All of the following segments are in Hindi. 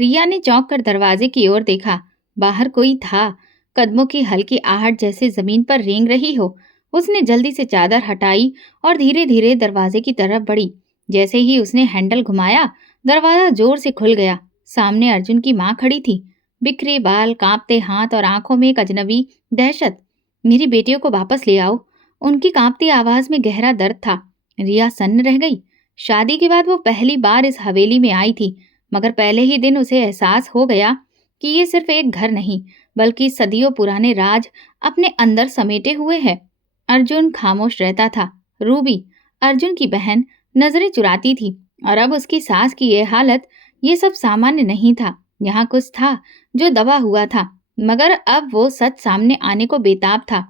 रिया ने चौंक कर दरवाजे की ओर देखा। बाहर कोई था। कदमों की हल्की आहट जैसे जमीन पर रेंग रही हो। उसने जल्दी से चादर हटाई और धीरे धीरे दरवाजे की तरफ बढ़ी। जैसे ही उसने हैंडल घुमाया, दरवाजा जोर से खुल गया। सामने अर्जुन की माँ खड़ी थी, बिखरे बाल, कांपते हाथ और आंखों में एक अजनबी दहशत। मेरी बेटियों को वापस ले आओ। उनकी कांपती आवाज में गहरा दर्द था। रिया सन्न रह गई। शादी के बाद वो पहली बार इस हवेली में आई थी, मगर पहले ही दिन उसे एहसास हो गया कि ये सिर्फ एक घर नहीं, बल्कि सदियों पुराने राज अपने अंदर समेटे हुए है। अर्जुन खामोश रहता था। रूबी, अर्जुन की बहन, नजरें चुराती थी। और अब उसकी सास की ये हालत, ये सब सामान्य नहीं था। यहाँ कुछ था जो दबा हुआ था, मगर अब वो सच सामने आने को बेताब था।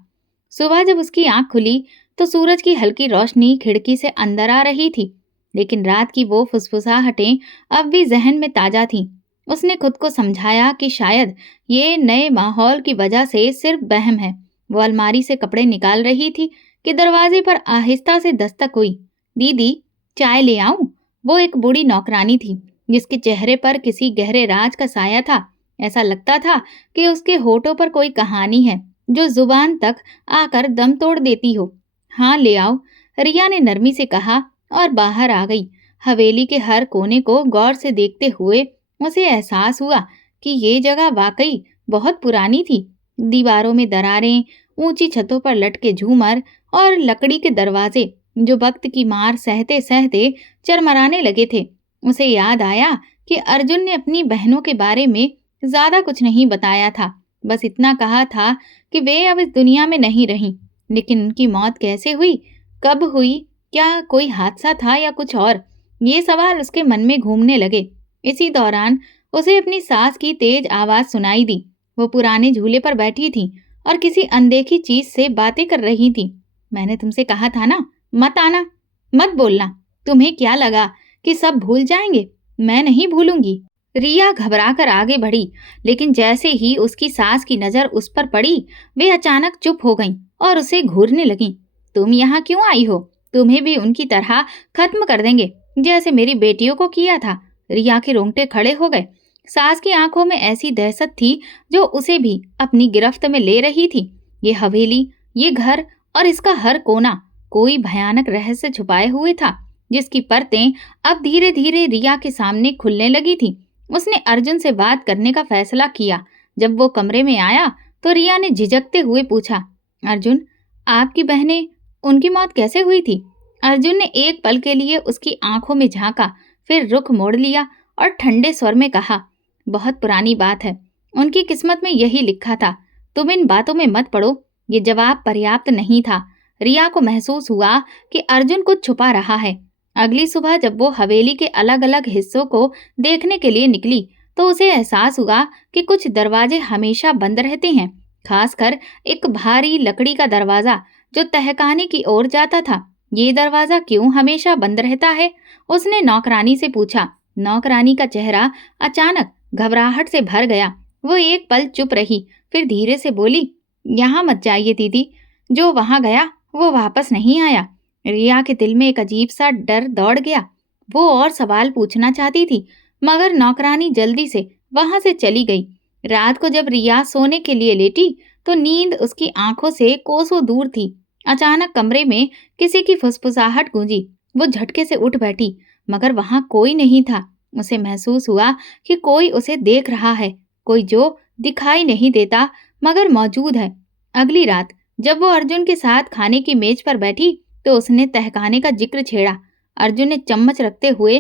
सुबह जब उसकी आंख खुली तो सूरज की हल्की रोशनी खिड़की से अंदर आ रही थी, लेकिन रात की वो फुसफुसाहटें अब भी जहन में ताजा थीं। उसने खुद को समझाया कि शायद ये नए माहौल की वजह से सिर्फ वहम है। वो अलमारी से कपड़े निकाल रही थी कि दरवाजे पर आहिस्ता से दस्तक हुई। दीदी, चाय ले आऊं? वो एक बूढ़ी नौकरानी थी, जिसके चेहरे पर किसी गहरे राज का साया था। ऐसा लगता था कि उसके होठों पर कोई कहानी है जो जुबान तक आकर दम तोड़ देती हो। हाँ, ले आओ, रिया ने नरमी से कहा और बाहर आ गई। हवेली के हर कोने को गौर से देखते हुए उसे एहसास हुआ कि ये जगह वाकई बहुत पुरानी थी। दीवारों में दरारें, ऊंची छतों पर लटके झूमर और लकड़ी के दरवाजे जो वक्त की मार सहते सहते चरमराने लगे थे। उसे याद आया कि अर्जुन ने अपनी बहनों के बारे में ज्यादा कुछ नहीं बताया था। बस इतना कहा था कि वे अब इस दुनिया में नहीं रहीं। लेकिन उनकी मौत कैसे हुई, कब हुई, क्या कोई हादसा था या कुछ और? ये सवाल उसके मन में घूमने लगे। इसी दौरान उसे अपनी सास की तेज आवाज सुनाई दी। वो पुराने झूले पर बैठी थी और किसी अनदेखी चीज से बातें कर रही थी। मैंने तुमसे कहा था ना, मत आना, मत बोलना। तुम्हें क्या लगा कि सब भूल जाएंगे? मैं नहीं भूलूंगी। रिया घबरा कर आगे बढ़ी, लेकिन जैसे ही उसकी सास की नजर उस पर पड़ी, वे अचानक चुप हो गईं और उसे घूरने लगीं। तुम यहाँ क्यों आई हो? तुम्हें भी उनकी तरह खत्म कर देंगे, जैसे मेरी बेटियों को किया था। रिया के रोंगटे खड़े हो गए। सास की आंखों में ऐसी दहशत थी जो उसे भी अपनी गिरफ्त में ले रही थी। ये हवेली, ये घर और इसका हर कोना कोई भयानक रहस्य छुपाए हुए था, जिसकी परतें अब धीरे धीरे रिया के सामने खुलने लगी थी। उसने अर्जुन से बात करने का फैसला किया। जब वो कमरे में आया तो रिया ने झिझकते हुए पूछा, अर्जुन, आपकी बहनें, उनकी मौत कैसे हुई थी? अर्जुन ने एक पल के लिए उसकी आंखों में झांका, फिर रुख मोड़ लिया और ठंडे स्वर में कहा, बहुत पुरानी बात है। उनकी किस्मत में यही लिखा था। तुम इन बातों में मत पड़ो। ये जवाब पर्याप्त नहीं था। रिया को महसूस हुआ कि अर्जुन कुछ छुपा रहा है। अगली सुबह जब वो हवेली के अलग अलग हिस्सों को देखने के लिए निकली तो उसे एहसास हुआ कि कुछ दरवाजे हमेशा बंद रहते हैं, खासकर एक भारी लकड़ी का दरवाजा जो तहखाने की ओर जाता था। ये दरवाजा क्यों हमेशा बंद रहता है? उसने नौकरानी से पूछा। नौकरानी का चेहरा अचानक घबराहट से भर गया। वो एक पल चुप रही, फिर धीरे से बोली, यहाँ मत जाइए दीदी। जो वहां गया वो वापस नहीं आया। रिया के दिल में एक अजीब सा डर दौड़ गया। वो और सवाल पूछना चाहती थी, मगर नौकरानी जल्दी से वहां से चली गई। रात को जब रिया सोने के लिए लेटी तो नींद उसकी आंखों से कोसों दूर थी। अचानक कमरे में किसी की फुसफुसाहट गूंजी। वो झटके से उठ बैठी, मगर वहां कोई नहीं था। उसे महसूस हुआ कि कोई उसे देख रहा है, कोई जो दिखाई नहीं देता मगर मौजूद है। अगली रात जब वो अर्जुन के साथ खाने की मेज पर बैठी तो उसने तहखाने का जिक्र छेड़ा। अर्जुन ने चम्मच रखते हुए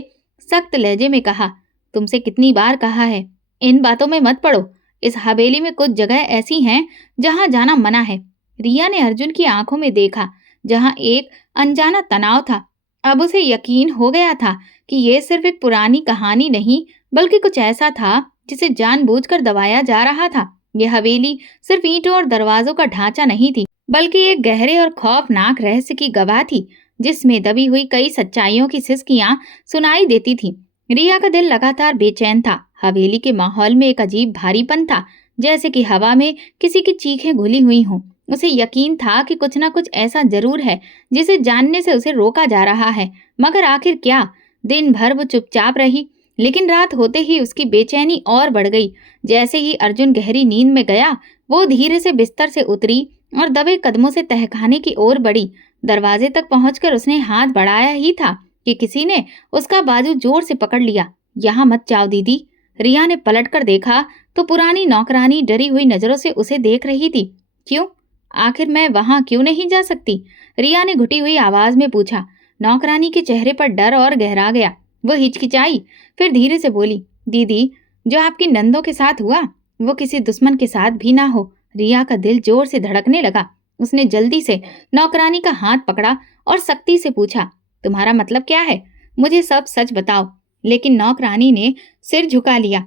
सख्त लहजे में कहा, तुमसे कितनी बार कहा है, इन बातों में मत पड़ो। इस हवेली में कुछ जगह ऐसी हैं जहां जाना मना है। रिया ने अर्जुन की आंखों में देखा, जहां एक अनजाना तनाव था। अब उसे यकीन हो गया था कि यह सिर्फ एक पुरानी कहानी नहीं, बल्कि कुछ ऐसा था जिसे जानबूझकर दबाया जा रहा था। यह हवेली सिर्फ ईंटों और दरवाजों का ढांचा नहीं थी, बल्कि एक गहरे और खौफनाक रहस्य की गवाह थी, जिसमें दबी हुई कई सच्चाइयों की सिसकियां सुनाई देती थीं। रिया का दिल लगातार बेचैन था। हवेली के माहौल में एक अजीब भारीपन था, जैसे कि हवा में किसी की चीखें घुली हुई हों। उसे यकीन था कि कुछ न कुछ ऐसा जरूर है जिसे जानने से उसे रोका जा रहा है, मगर आखिर क्या? दिन भर वो चुपचाप रही, लेकिन रात होते ही उसकी बेचैनी और बढ़ गई। जैसे ही अर्जुन गहरी नींद में गया, वो धीरे से बिस्तर से उतरी और दबे कदमों से तहखाने की ओर बढ़ी। दरवाजे तक पहुंचकर उसने हाथ बढ़ाया ही था कि किसी ने उसका बाजू जोर से पकड़ लिया। यहाँ मत जाओ दीदी। रिया ने पलटकर देखा तो पुरानी नौकरानी डरी हुई नजरों से उसे देख रही थी। क्यों? आखिर मैं वहां क्यों नहीं जा सकती? रिया ने घुटी हुई आवाज में पूछा। नौकरानी के चेहरे पर डर और गहरा गया। वो हिचकिचाई, फिर धीरे से बोली, दीदी, जो आपकी नंदों के साथ हुआ वो किसी दुश्मन के साथ भी ना हो। रिया का दिल जोर से धड़कने लगा। उसने जल्दी से नौकरानी का हाथ पकड़ा और सख्ती से पूछा, तुम्हारा मतलब क्या है? मुझे सब सच बताओ। लेकिन नौकरानी ने सिर झुका लिया।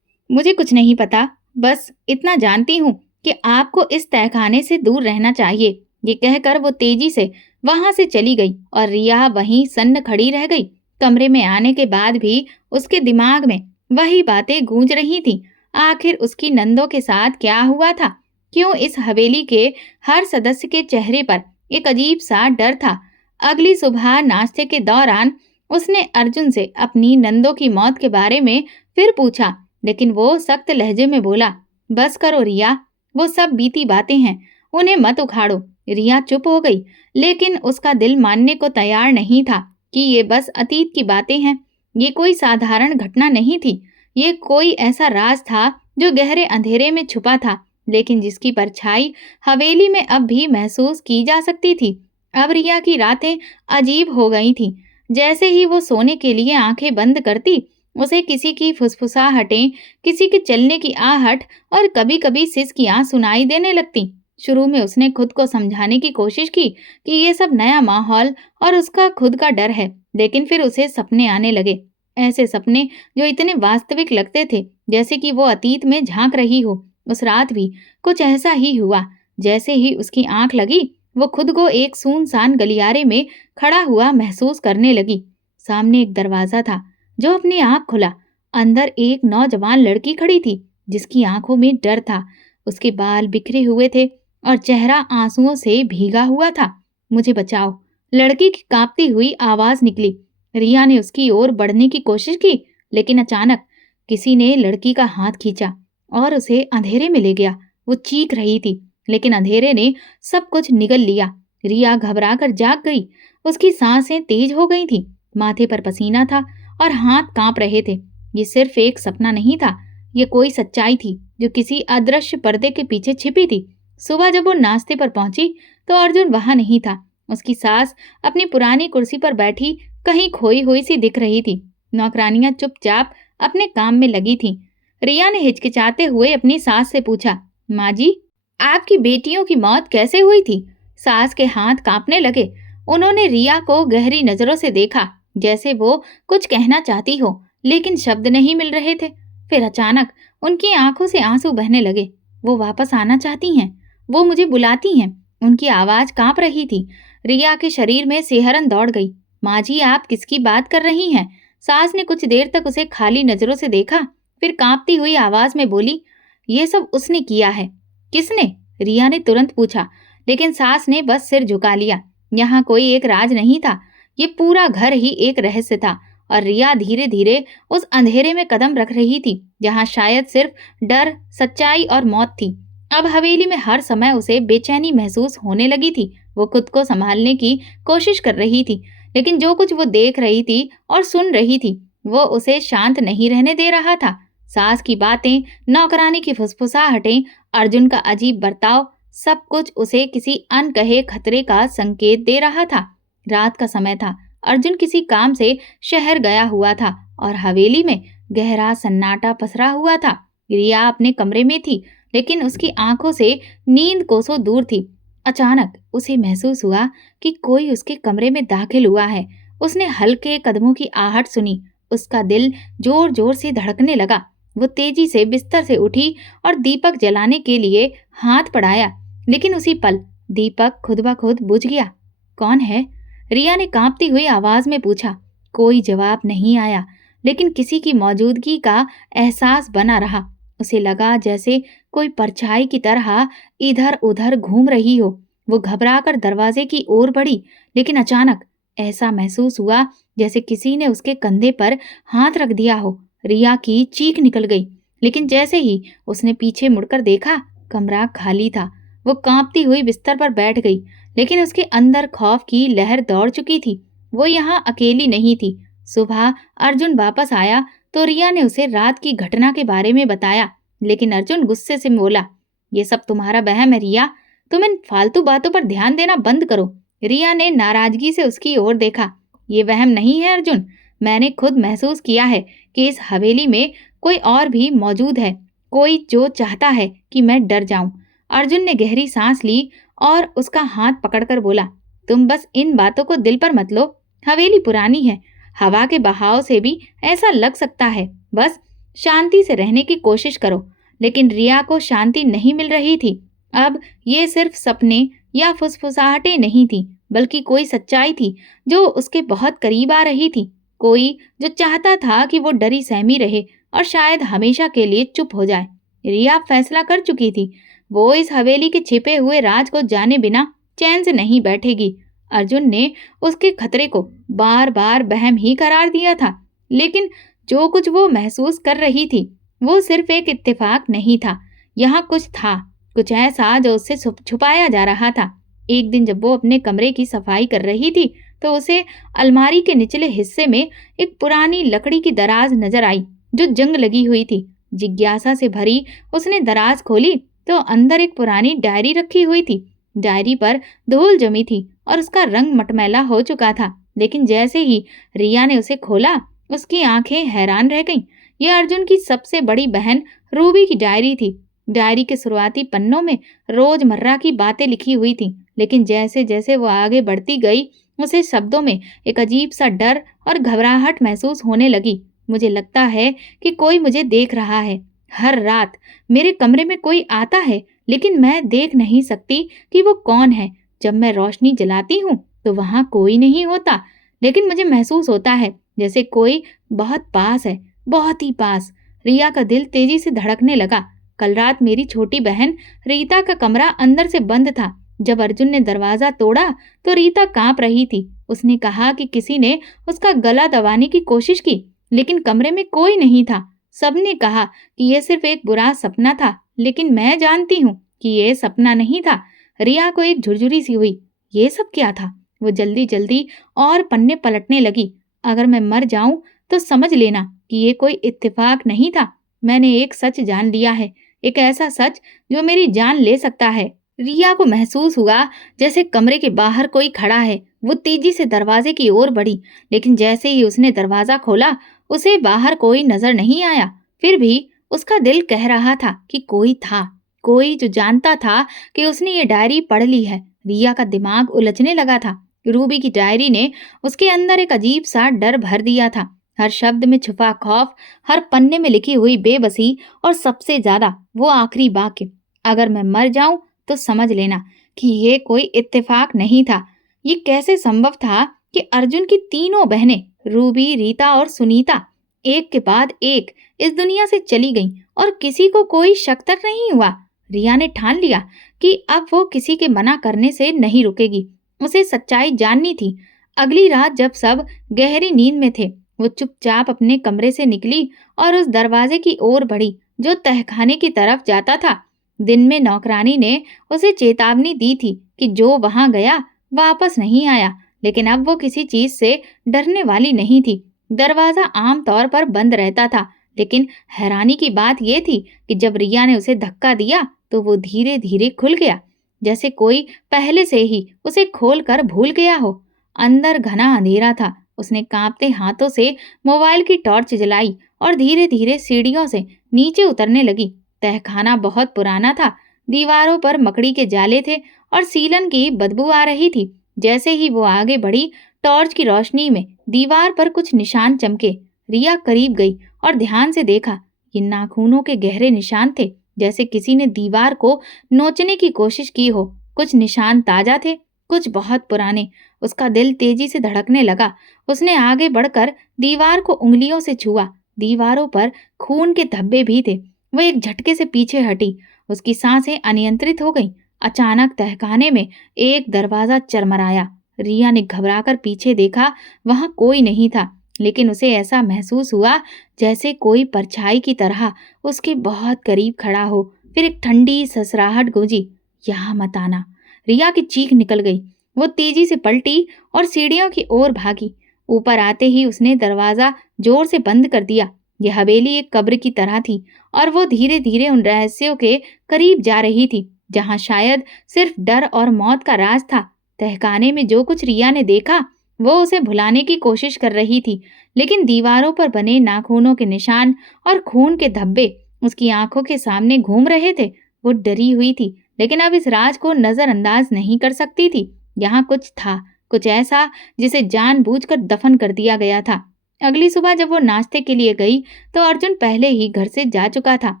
मुझे कुछ नहीं पता, बस इतना जानती हूँ कि आपको इस तहखाने से दूर रहना चाहिए। ये कहकर वो तेजी से वहां से चली गई और रिया वहीं सन्न खड़ी रह गई। कमरे में आने के बाद भी उसके दिमाग में वही बातें गूंज रही थीं। आखिर उसकी नंदों के साथ क्या हुआ था? क्यों इस हवेली के हर सदस्य के चेहरे पर एक अजीब सा डर था? अगली सुबह नाश्ते के दौरान उसने अर्जुन से अपनी नंदों की मौत के बारे में फिर पूछा, लेकिन वो सख्त लहजे में बोला, बस करो रिया, वो सब बीती बातें हैं, उन्हें मत उखाड़ो। रिया चुप हो गई, लेकिन उसका दिल मानने को तैयार नहीं था कि ये बस अतीत की बातें हैं। ये कोई साधारण घटना नहीं थी। ये कोई ऐसा राज था जो गहरे अंधेरे में छुपा था, लेकिन जिसकी परछाई हवेली में अब भी महसूस की जा सकती थी। अब रिया की रातें अजीब हो गई थीं। जैसे ही वो सोने के लिए आंखें बंद करती, उसे किसी की फुसफुसाहटें, किसी के चलने की आहट और कभी-कभी सिसकियां सुनाई देने लगती। शुरू में उसने खुद को समझाने की कोशिश की कि ये सब नया माहौल और उसका खुद का डर है, लेकिन फिर उसे सपने आने लगे। ऐसे सपने जो इतने वास्तविक लगते थे, जैसे कि वो अतीत में झांक रही हो। उस रात भी कुछ ऐसा ही हुआ। जैसे ही उसकी आंख लगी, वो खुद को एक सुनसान गलियारे में खड़ा हुआ महसूस करने लगी। सामने एक दरवाजा था जो अपने आप खुला। अंदर एक नौजवान लड़की खड़ी थी जिसकी आंखों में डर था। उसके बाल बिखरे हुए थे और चेहरा आंसुओं से भीगा हुआ था। मुझे बचाओ, लड़की की कांपती हुई आवाज निकली। रिया ने उसकी ओर बढ़ने की कोशिश की, लेकिन अचानक किसी ने लड़की का हाथ खींचा और उसे अंधेरे में ले गया। वो चीख रही थी, लेकिन अंधेरे ने सब कुछ निगल लिया। रिया घबराकर जाग गई। उसकी सांसें तेज हो गई थी, माथे पर पसीना था और हाथ कांप रहे थे। ये सिर्फ एक सपना नहीं था, ये कोई सच्चाई थी जो किसी अदृश्य पर्दे के पीछे छिपी थी। सुबह जब वो नाश्ते पर पहुंची तो अर्जुन वहां नहीं था। उसकी सास अपनी पुरानी कुर्सी पर बैठी कहीं खोई हुई सी दिख रही थी। नौकरानियां चुपचाप अपने काम में लगी थीं। रिया ने हिचकिचाते हुए अपनी सास से पूछा, माँ जी, आपकी बेटियों की मौत कैसे हुई थी? सास के हाथ कांपने लगे। उन्होंने रिया को गहरी नजरों से देखा, जैसे वो कुछ कहना चाहती हो, लेकिन शब्द नहीं मिल रहे थे। फिर अचानक उनकी आंखों से आंसू बहने लगे। वो वापस आना चाहती हैं, वो मुझे बुलाती हैं। उनकी आवाज कांप रही थी। रिया के शरीर में सिहरन दौड़ गई। माँ जी, आप किसकी बात कर रही हैं? सास ने कुछ देर तक उसे खाली नजरों से देखा, फिर कांपती हुई आवाज में बोली, ये सब उसने किया है। किसने? रिया ने तुरंत पूछा, लेकिन सास ने बस सिर झुका लिया। यहाँ कोई एक राज नहीं था, ये पूरा घर ही एक रहस्य था। और रिया धीरे धीरे उस अंधेरे में कदम रख रही थी जहाँ शायद सिर्फ डर, सच्चाई और मौत थी। अब हवेली में हर समय उसे बेचैनी महसूस होने लगी थी। वो खुद को संभालने की कोशिश कर रही थी, लेकिन जो कुछ वो देख रही थी और सुन रही थी वो उसे शांत नहीं रहने दे रहा था। सास की बातें, नौकरानी की फुसफुसाहटें, अर्जुन का अजीब बर्ताव, सब कुछ उसे किसी अनकहे खतरे का संकेत दे रहा था। रात का समय था। अर्जुन किसी काम से शहर गया हुआ था और हवेली में गहरा सन्नाटा पसरा हुआ था। रिया अपने कमरे में थी, लेकिन उसकी आंखों से नींद कोसों दूर थी। अचानक उसे महसूस हुआ कि कोई उसके कमरे में दाखिल हुआ है। उसने हल्के कदमों की आहट सुनी। उसका दिल जोर जोर से धड़कने लगा। वो तेजी से बिस्तर से उठी और दीपक जलाने के लिए हाथ बढ़ाया, लेकिन उसी पल दीपक खुद ब खुद बुझ गया। कौन है? रिया ने कांपती हुई आवाज में पूछा। कोई जवाब नहीं आया, लेकिन किसी की मौजूदगी का एहसास बना रहा। उसे लगा जैसे कोई परछाई की तरह इधर उधर घूम रही हो। वो घबराकर दरवाजे की ओर बढ़ी, लेकिन अचानक ऐसा महसूस हुआ जैसे किसी ने उसके कंधे पर हाथ रख दिया हो। रिया की चीख निकल गई, लेकिन जैसे ही उसने पीछे मुड़कर देखा, कमरा खाली था। वो कांपती हुई बिस्तर पर बैठ गई, लेकिन उसके अंदर खौफ की लहर दौड़ चुकी थी। वो यहाँ अकेली नहीं थी। सुबह अर्जुन वापस आया तो रिया ने उसे रात की घटना के बारे में बताया, लेकिन अर्जुन गुस्से से बोला, ये सब तुम्हारा वहम है रिया, तुम इन फालतू बातों पर ध्यान देना बंद करो। रिया ने नाराजगी से उसकी ओर देखा। ये वहम नहीं है अर्जुन, मैंने खुद महसूस किया है कि इस हवेली में कोई और भी मौजूद है, कोई जो चाहता है कि मैं डर जाऊं। अर्जुन ने गहरी सांस ली और उसका हाथ पकड़कर बोला, तुम बस इन बातों को दिल पर मत लो। हवेली पुरानी है, हवा के बहाव से भी ऐसा लग सकता है। बस शांति से रहने की कोशिश करो। लेकिन रिया को शांति नहीं मिल रही थी। अब ये सिर्फ सपने या फुसफुसाहटें नहीं थी, बल्कि कोई सच्चाई थी जो उसके बहुत करीब आ रही थी। कोई जो चाहता था कि वो डरी सहमी रहे और शायद हमेशा के लिए चुप हो जाए। रिया फैसला कर चुकी थी, वो इस हवेली के छिपे हुए राज को जाने बिना चैन से नहीं बैठेगी। अर्जुन ने उसके खतरे को बार बार वहम ही करार दिया था, लेकिन जो कुछ वो महसूस कर रही थी वो सिर्फ एक इत्तेफाक नहीं था। यहाँ कुछ था, कुछ ऐसा जो उससे छुपाया जा रहा था। एक दिन जब वो अपने कमरे की सफाई कर रही थी तो उसे अलमारी के निचले हिस्से में एक पुरानी लकड़ी की दराज नजर आई जो जंग लगी हुई थी। जिज्ञासा से भरी उसने दराज खोली तो अंदर एक पुरानी डायरी रखी हुई थी। डायरी पर धूल जमी थी और उसका रंग मटमैला हो चुका था, लेकिन जैसे ही रिया ने उसे खोला उसकी आंखें हैरान रह गईं। यह अर्जुन की सबसे बड़ी बहन रूबी की डायरी थी। डायरी के शुरुआती पन्नों में रोजमर्रा की बातें लिखी हुई थी, लेकिन जैसे जैसे वो आगे बढ़ती गई उसे शब्दों में एक अजीब सा डर और घबराहट महसूस होने लगी। मुझे लगता है कि कोई मुझे देख रहा है। हर रात मेरे कमरे में कोई आता है, लेकिन मैं देख नहीं सकती कि वो कौन है। जब मैं रोशनी जलाती हूँ तो वहाँ कोई नहीं होता, लेकिन मुझे महसूस होता है जैसे कोई बहुत पास है, बहुत ही पास। रिया का दिल तेजी से धड़कने लगा। कल रात मेरी छोटी बहन रीता का कमरा अंदर से बंद था। जब अर्जुन ने दरवाजा तोड़ा तो रीता कांप रही थी। उसने कहा कि किसी ने उसका गला दबाने की कोशिश की, लेकिन कमरे में कोई नहीं था। सबने कहा कि यह सिर्फ एक बुरा सपना था, लेकिन मैं जानती हूँ कि यह सपना नहीं था। रिया को एक झुरझुरी सी हुई। ये सब क्या था? वो जल्दी जल्दी और पन्ने पलटने लगी। अगर मैं मर जाऊं तो समझ लेना कि ये कोई इत्तेफाक नहीं था। मैंने एक सच जान लिया है, एक ऐसा सच जो मेरी जान ले सकता है। रिया को महसूस हुआ जैसे कमरे के बाहर कोई खड़ा है। वो तेजी से दरवाजे की ओर बढ़ी, लेकिन जैसे ही उसने दरवाजा खोला उसे बाहर कोई नजर नहीं आया। फिर भी उसका दिल कह रहा था कि कोई था, कोई जो जानता था कि उसने ये डायरी पढ़ ली है। रिया का दिमाग उलझने लगा था। रूबी की डायरी ने उसके अंदर एक अजीब सा डर भर दिया था। हर शब्द में छुपा खौफ, हर पन्ने में लिखी हुई बेबसी, और सबसे ज्यादा वो आखिरी वाक्य, अगर मैं मर जाऊं तो समझ लेना कि ये कोई इत्तेफाक नहीं था। ये कैसे संभव था कि अर्जुन की तीनों बहनें रूबी, रीता और सुनीता एक के बाद एक इस दुनिया से चली गईं और किसी को कोई शक तक नहीं हुआ। रिया ने ठान लिया कि अब वो किसी के मना करने से नहीं रुकेगी। उसे सच्चाई जाननी थी। अगली रात जब सब गहरी नींद में थे, वो चुपचाप अपने कमरे से निकली और उस दरवाजे की ओर बढ़ी जो तहखाने की तरफ जाता था। दिन में नौकरानी ने उसे चेतावनी दी थी कि जो वहां गया वापस नहीं आया, लेकिन अब वो किसी चीज से डरने वाली नहीं थी। दरवाजा आम तौर पर बंद रहता था, लेकिन हैरानी की बात यह थी कि जब रिया ने उसे धक्का दिया तो वो धीरे धीरे खुल गया, जैसे कोई पहले से ही उसे खोलकर भूल गया हो। अंदर घना अंधेरा था। उसने कांपते हाथों से मोबाइल की टॉर्च जलाई और धीरे धीरे सीढ़ियों से नीचे उतरने लगी। तहखाना बहुत पुराना था। दीवारों पर मकड़ी के जाले थे और सीलन की बदबू आ रही थी। जैसे ही वो आगे बढ़ी, टॉर्च की रोशनी में दीवार पर कुछ निशान चमके। रिया करीब गई और ध्यान से देखा। ये नाखूनों के गहरे निशान थे, जैसे किसी ने दीवार को नोचने की कोशिश की हो। कुछ निशान ताजा थे, कुछ बहुत पुराने। उसका दिल तेजी से धड़कने लगा। उसने आगे बढ़कर दीवार को उंगलियों से छुआ। दीवारों पर खून के धब्बे भी थे। वो एक झटके से पीछे हटी। उसकी सांसें अनियंत्रित हो गईं। अचानक तहखाने में एक दरवाजा चरमराया। रिया ने घबराकर पीछे देखा। वहां कोई नहीं था। लेकिन उसे ऐसा महसूस हुआ जैसे कोई परछाई की तरह उसके बहुत करीब खड़ा हो। फिर एक ठंडी ससराहट गूंजी, यहाँ मत आना। रिया की चीख निकल गई। वो तेजी से पलटी और सीढ़ियों की ओर भागी। ऊपर आते ही उसने दरवाजा जोर से बंद कर दिया। यह हवेली एक कब्र की तरह थी और वो धीरे धीरे उन रहस्यों के करीब जा रही थी जहां शायद सिर्फ डर और मौत का राज था। तहखाने में जो कुछ रिया ने देखा वो उसे भुलाने की कोशिश कर रही थी, लेकिन दीवारों पर बने नाखूनों के निशान और खून के धब्बे उसकी आंखों के सामने घूम रहे थे। वो डरी हुई थी, लेकिन अब इस राज को नजरअंदाज नहीं कर सकती थी। यहाँ कुछ था, कुछ ऐसा जिसे जानबूझकर दफन कर दिया गया था। अगली सुबह जब वो नाश्ते के लिए गई तो अर्जुन पहले ही घर से जा चुका था।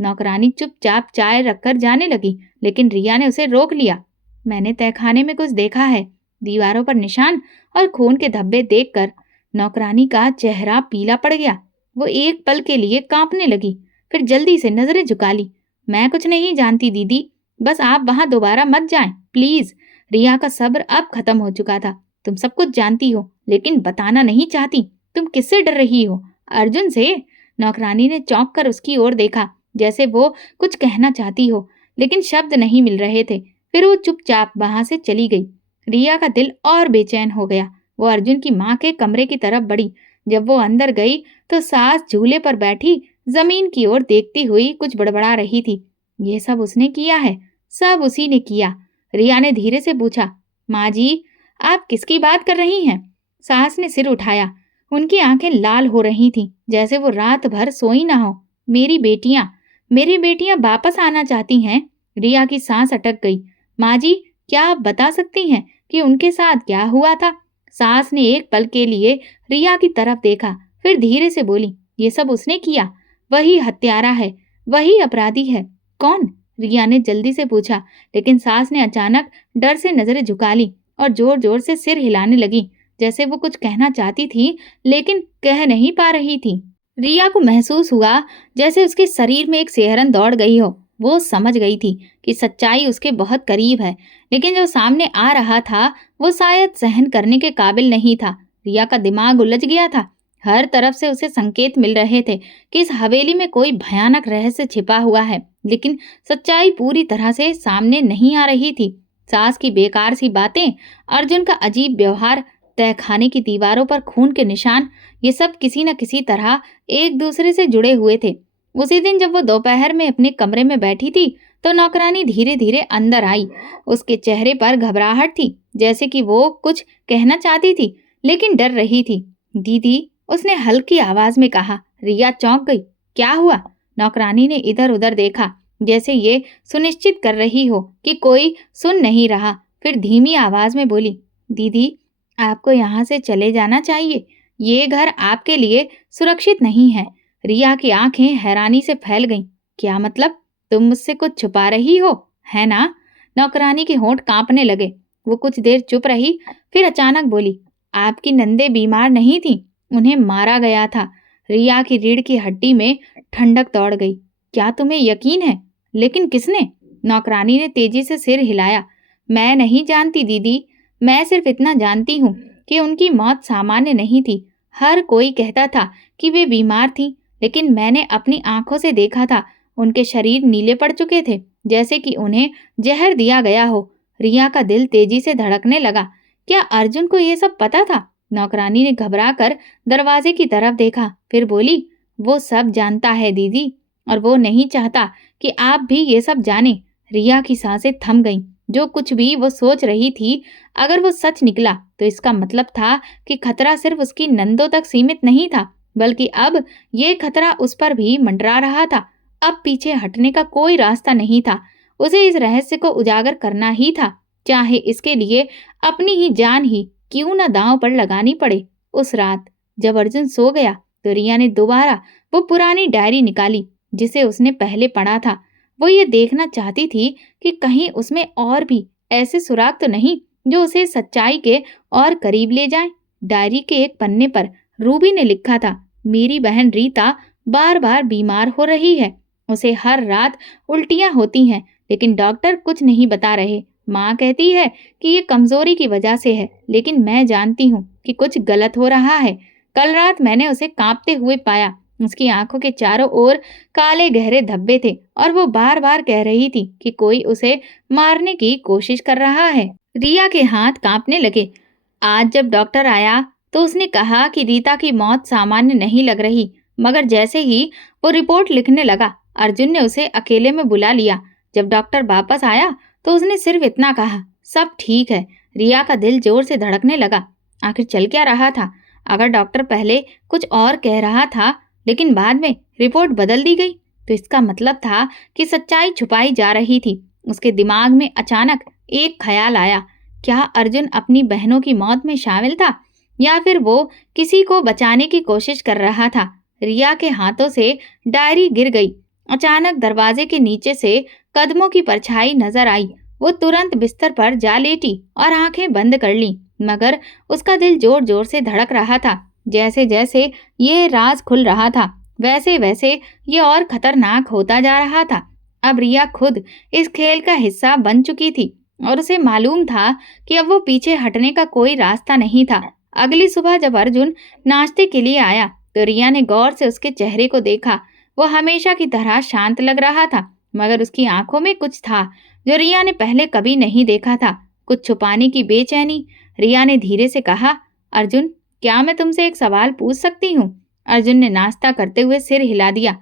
नौकरानी चुपचाप चाय रखकर जाने लगी, लेकिन रिया ने उसे रोक लिया। मैंने तहखाने में कुछ देखा है। दीवारों पर निशान और खून के धब्बे देखकर नौकरानी का चेहरा पीला पड़ गया। वो एक पल के लिए कांपने लगी, फिर जल्दी से नजरें झुका ली। मैं कुछ नहीं जानती दीदी, बस आप वहां दोबारा मत जाएं, प्लीज। रिया का सब्र अब खत्म हो चुका था। तुम सब कुछ जानती हो, लेकिन बताना नहीं चाहती। तुम किससे डर रही हो? अर्जुन से। नौकरानी ने चौंक कर उसकी ओर देखा, जैसे वो कुछ कहना चाहती हो, लेकिन शब्द नहीं मिल रहे थे। फिर वो चुपचाप वहां से चली गई। रिया का दिल और बेचैन हो गया। वो अर्जुन की माँ के कमरे की तरफ बढ़ी। जब वो अंदर गई तो सास झूले पर बैठी जमीन की ओर देखती हुई कुछ बड़बड़ा रही थी। ये सब उसने किया है, सब उसी ने किया। रिया ने धीरे से पूछा, माँ जी, आप किसकी बात कर रही हैं? सास ने सिर उठाया। उनकी आंखें लाल हो रही थीं, जैसे वो रात भर सोई ना हो। मेरी बेटियां वापस आना चाहती हैं। रिया की सांस अटक गई। माँ जी, क्या आप बता सकती हैं कि उनके साथ क्या हुआ था? सास ने एक पल के लिए रिया की तरफ देखा, फिर धीरे से बोली, ये सब उसने किया। वही हत्यारा है, वही अपराधी है। कौन? रिया ने जल्दी से पूछा, लेकिन सास ने अचानक डर से नजरें झुका ली और जोर जोर से सिर हिलाने लगी, जैसे वो कुछ कहना चाहती थी लेकिन कह नहीं पा रही थी। रिया को महसूस हुआ जैसे उसके शरीर में एक सिहरन दौड़ गई हो। वो समझ गई थी कि सच्चाई उसके बहुत करीब है, लेकिन जो सामने आ रहा था वो शायद सहन करने के काबिल नहीं था। रिया का दिमाग उलझ गया था। हर तरफ से उसे संकेत मिल रहे थे कि इस हवेली में कोई भयानक रहस्य छिपा हुआ है, लेकिन सच्चाई पूरी तरह से सामने नहीं आ रही थी। सास की बेकार सी बातें, अर्जुन का अजीब व्यवहार, तहखाने की दीवारों पर खून के निशान, ये सब किसी न किसी तरह एक दूसरे से जुड़े हुए थे। उसी दिन जब वो दोपहर में अपने कमरे में बैठी थी तो नौकरानी धीरे धीरे अंदर आई। उसके चेहरे पर घबराहट थी, जैसे कि वो कुछ कहना चाहती थी लेकिन डर रही थी। दीदी, उसने हल्की आवाज में कहा। रिया चौंक गई। क्या हुआ? नौकरानी ने इधर उधर देखा, जैसे ये सुनिश्चित कर रही हो कि कोई सुन नहीं रहा। फिर धीमी आवाज में बोली, दीदी, आपको यहाँ से चले जाना चाहिए। ये घर आपके लिए सुरक्षित नहीं है। रिया की आंखें हैरानी से फैल गईं। क्या मतलब? तुम मुझसे कुछ छुपा रही हो, है ना? नौकरानी के होंठ कांपने लगे। वो कुछ देर चुप रही, फिर अचानक बोली, आपकी नंदे बीमार नहीं थी, उन्हें मारा गया था। रिया की रीढ़ की हड्डी में ठंडक दौड़ गई। क्या तुम्हें यकीन है? लेकिन किसने? नौकरानी ने तेजी से सिर हिलाया। मैं नहीं जानती दीदी, मैं सिर्फ इतना जानती हूँ कि उनकी मौत सामान्य नहीं थी। हर कोई कहता था कि वे बीमार थीं, लेकिन मैंने अपनी आंखों से देखा था। उनके शरीर नीले पड़ चुके थे, जैसे कि उन्हें जहर दिया गया हो। रिया का दिल तेजी से धड़कने लगा। क्या अर्जुन को ये सब पता था? नौकरानी ने घबराकर दरवाजे की तरफ देखा, फिर बोली, वो सब जानता है दीदी, और वो नहीं चाहता कि आप भी ये सब जाने। रिया की सांसें थम गईं। जो कुछ भी वो सोच रही थी, अगर वो सच निकला तो इसका मतलब था कि खतरा सिर्फ उसकी नंदों तक सीमित नहीं था, बल्कि अब ये खतरा उस पर भी मंडरा रहा था। अब पीछे हटने का कोई रास्ता नहीं था। उसे इस रहस्य को उजागर करना ही था, चाहे इसके लिए अपनी ही जान ही क्यों न दांव पर लगानी पड़े। उस रात जब अर्जुन सो गया तो रिया ने दोबारा वो पुरानी डायरी निकाली जिसे उसने पहले पढ़ा था। वो ये देखना चाहती थी कि कहीं उसमें और भी ऐसे सुराग तो नहीं जो उसे सच्चाई के और करीब ले जाएं। डायरी के एक पन्ने पर रूबी ने लिखा था, मेरी बहन रीता बार बार बीमार हो रही है। उसे हर रात उल्टियां होती हैं, लेकिन डॉक्टर कुछ नहीं बता रहे। माँ कहती है कि ये कमजोरी की वजह से है, लेकिन मैं जानती हूँ कि कुछ गलत हो रहा है। कल रात मैंने उसे कांपते हुए पाया। उसकी आंखों के चारों ओर काले गहरे धब्बे थे और वो बार बार कह रही थी कि कोई उसे मारने की कोशिश कर रहा है। रिया के हाथ कांपने लगे। आज जब डॉक्टर आया तो उसने कहा कि रीता की मौत सामान्य नहीं लग रही, मगर जैसे ही वो रिपोर्ट लिखने लगा, अर्जुन ने उसे अकेले में बुला लिया। जब डॉक्टर वापस आया तो उसने सिर्फ इतना कहा, सब ठीक है। रिया का दिल जोर से धड़कने लगा। आखिर चल क्या रहा था? अगर डॉक्टर पहले कुछ और कह रहा था लेकिन बाद में रिपोर्ट बदल दी गई, तो इसका मतलब था कि सच्चाई छुपाई जा रही थी। उसके दिमाग में अचानक एक ख्याल आया, क्या अर्जुन अपनी बहनों की मौत में शामिल था या फिर वो किसी को बचाने की कोशिश कर रहा था? रिया के हाथों से डायरी गिर गई। अचानक दरवाजे के नीचे से कदमों की परछाई नजर आई। वो तुरंत बिस्तर पर जा लेटी और आंखें बंद कर ली, मगर उसका दिल जोर जोर से धड़क रहा था। जैसे जैसे ये राज खुल रहा था, वैसे वैसे ये और खतरनाक होता जा रहा था। अब रिया खुद इस खेल का हिस्सा बन चुकी थी और उसे मालूम था कि अब वो पीछे हटने का कोई रास्ता नहीं था। अगली सुबह जब अर्जुन नाश्ते के लिए आया तो रिया ने गौर से उसके चेहरे को देखा। वो हमेशा की तरह शांत लग रहा था, मगर उसकी आंखों में कुछ था जो रिया ने पहले कभी नहीं देखा था, कुछ छुपाने की बेचैनी। रिया ने धीरे से कहा, अर्जुन, क्या मैं तुमसे एक सवाल पूछ सकती हूँ? अर्जुन ने नाश्ता करते हुए सिर हिला दिया।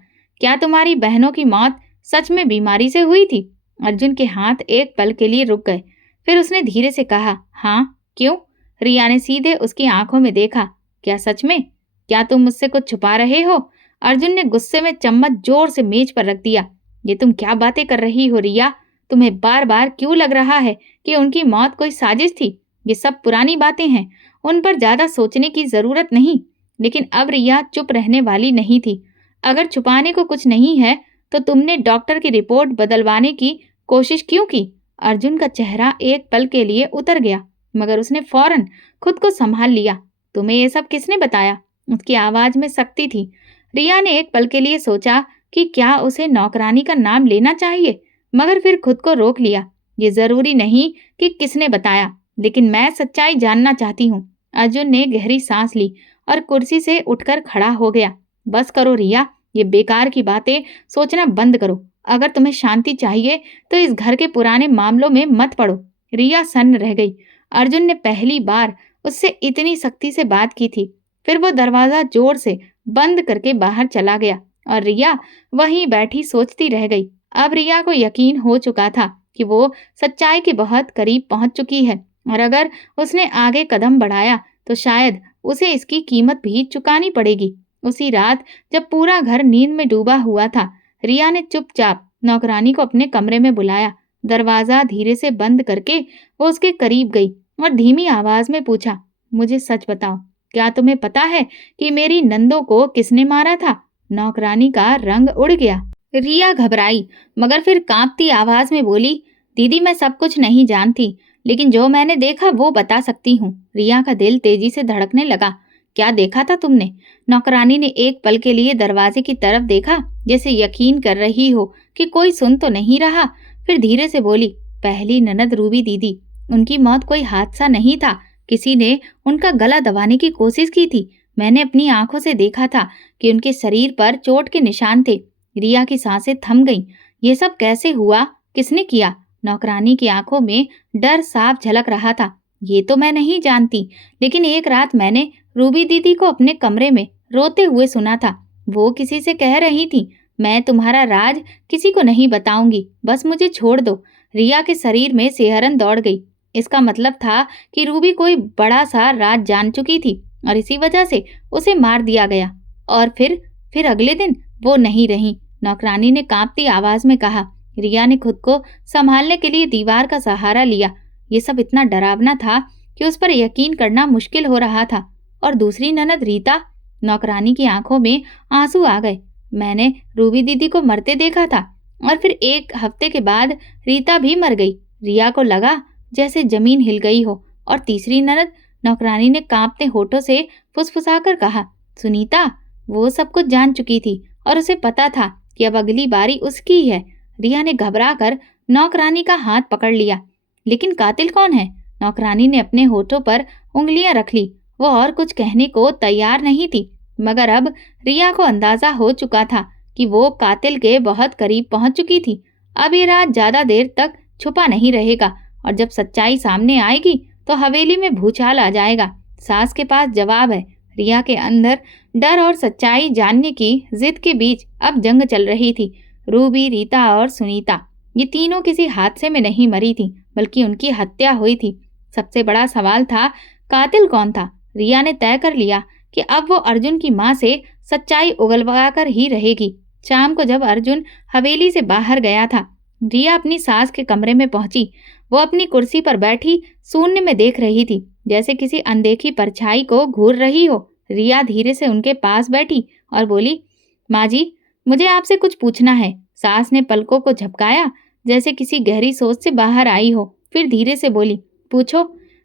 क्या तुम्हारी बहनों की मौत सच में बीमारी से हुई थी? अर्जुन के हाथ एक पल के लिए रुक गए। फिर उसने धीरे से कहा, हाँ, क्यों? रिया ने सीधे उसकी आंखों में देखा। क्या सच में? क्या तुम मुझसे कुछ छुपा रहे हो? अर्जुन ने गुस्से में चम्मच जोर से मेज पर रख दिया। ये तुम क्या बातें कर रही हो रिया? तुम्हें बार बार क्यों लग रहा है कि उनकी मौत कोई साजिश थी? ये सब पुरानी बातें हैं, उन पर ज्यादा सोचने की जरूरत नहीं। लेकिन अब रिया चुप रहने वाली नहीं थी। अगर छुपाने को कुछ नहीं है तो तुमने डॉक्टर की रिपोर्ट बदलवाने की कोशिश क्यों की? अर्जुन का चेहरा एक पल के लिए उतर गया, मगर उसने फौरन खुद को संभाल लिया। तुम्हें ये सब किसने बताया? उसकी आवाज में सख्ती थी। रिया ने एक पल के लिए सोचा कि क्या उसे नौकरानी का नाम लेना चाहिए, मगर फिर खुद को रोक लिया। ये जरूरी नहीं कि किसने बताया, लेकिन मैं सच्चाई जानना चाहती हूँ। अर्जुन ने गहरी सांस ली और कुर्सी से उठकर खड़ा हो गया। बस करो रिया, ये बेकार की बातें सोचना बंद करो। अगर तुम्हें शांति चाहिए तो इस घर के पुराने मामलों में मत पड़ो। रिया सन्न रह गई। अर्जुन ने पहली बार उससे इतनी सख्ती से बात की थी। फिर वो दरवाजा जोर से बंद करके बाहर चला गया और रिया वहीं बैठी सोचती रह गई। अब रिया को यकीन हो चुका था कि वो सच्चाई के बहुत करीब पहुंच चुकी है और अगर उसने आगे कदम बढ़ाया तो शायद उसे इसकी कीमत भी चुकानी पड़ेगी। उसी रात जब पूरा घर नींद में डूबा हुआ था, रिया ने चुपचाप नौकरानी को अपने कमरे में बुलाया। दरवाजा धीरे से बंद करके वो उसके करीब गई और धीमी आवाज में पूछा, मुझे सच बताओ, क्या तुम्हें पता है कि मेरी नंदों को किसने मारा था? नौकरानी का रंग उड़ गया। रिया घबराई, मगर फिर कांपती आवाज में बोली, दीदी, मैं सब कुछ नहीं जानती, लेकिन जो मैंने देखा वो बता सकती हूँ। रिया का दिल तेजी से धड़कने लगा। क्या देखा था तुमने? नौकरानी ने एक पल के लिए दरवाजे की तरफ देखा, जैसे यकीन कर रही हो कि कोई सुन तो नहीं रहा। फिर धीरे से बोली, पहली ननद रूबी दीदी, उनकी मौत कोई हादसा नहीं था। किसी ने उनका गला दबाने की कोशिश की थी। मैंने अपनी आंखों से देखा था कि उनके शरीर पर चोट के निशान थे। रिया की सांसें थम गईं। ये सब कैसे हुआ? किसने किया? नौकरानी की आंखों में डर साफ झलक रहा था। ये तो मैं नहीं जानती, लेकिन एक रात मैंने रूबी दीदी को अपने कमरे में रोते हुए सुना था। वो किसी से कह रही थी, मैं तुम्हारा राज किसी को नहीं बताऊंगी, बस मुझे छोड़ दो। रिया के शरीर में सिहरन दौड़ गई। इसका मतलब था कि रूबी कोई बड़ा सा राज जान चुकी थी और इसी वजह से उसे मार दिया गया। और फिर अगले दिन वो नहीं रही। नौकरानी ने कांपती आवाज में कहा। रिया ने खुद को संभालने के लिए दीवार का सहारा लिया। ये सब इतना डरावना था कि उस पर यकीन करना मुश्किल हो रहा था। और दूसरी ननद रीता? नौकरानी की आंखों में आंसू आ गए। मैंने रूबी दीदी को मरते देखा था और फिर एक हफ्ते के बाद रीता भी मर गई। रिया को लगा जैसे जमीन हिल गई हो। और तीसरी ननद? नौकरानी ने कांपते होठों से फुसफुसाकर कहा, सुनीता। वो सब कुछ जान चुकी थी और उसे पता था कि अब अगली बारी उसकी ही है। रिया ने घबराकर नौकरानी का हाथ पकड़ लिया। लेकिन कातिल कौन है? नौकरानी ने अपने होठों पर उंगलियां रख ली। वो और कुछ कहने को तैयार नहीं थी, मगर अब रिया को अंदाजा हो चुका था कि वो कातिल के बहुत करीब पहुंच चुकी थी। अब ये राज ज्यादा देर तक छुपा नहीं रहेगा और जब सच्चाई सामने आएगी तो हवेली में भूचाल आ जाएगा। सास के पास जवाब है। रिया के अंदर डर और सच्चाई जानने की जिद के बीच अब जंग चल रही थी। रूबी, रीता और सुनीता, ये तीनों किसी हादसे में नहीं मरी थी, बल्कि उनकी हत्या हुई थी। सबसे बड़ा सवाल था, कातिल कौन था? रिया ने तय कर लिया कि अब वो अर्जुन की मां से सच्चाई उगलवाकर ही रहेगी। शाम को जब अर्जुन हवेली से बाहर गया था, रिया अपनी सास के कमरे में पहुंची। वो अपनी कुर्सी पर बैठी शून्य में देख रही थी, जैसे किसी अनदेखी परछाई को घूर रही हो। रिया धीरे से उनके पास बैठी और बोली, माँ जी, मुझे आपसे कुछ पूछना है। सास ने पलकों को झपकाया, जैसे किसी गहरी सोच से बाहर आई हो। फिर धीरे से बोली, पूछो।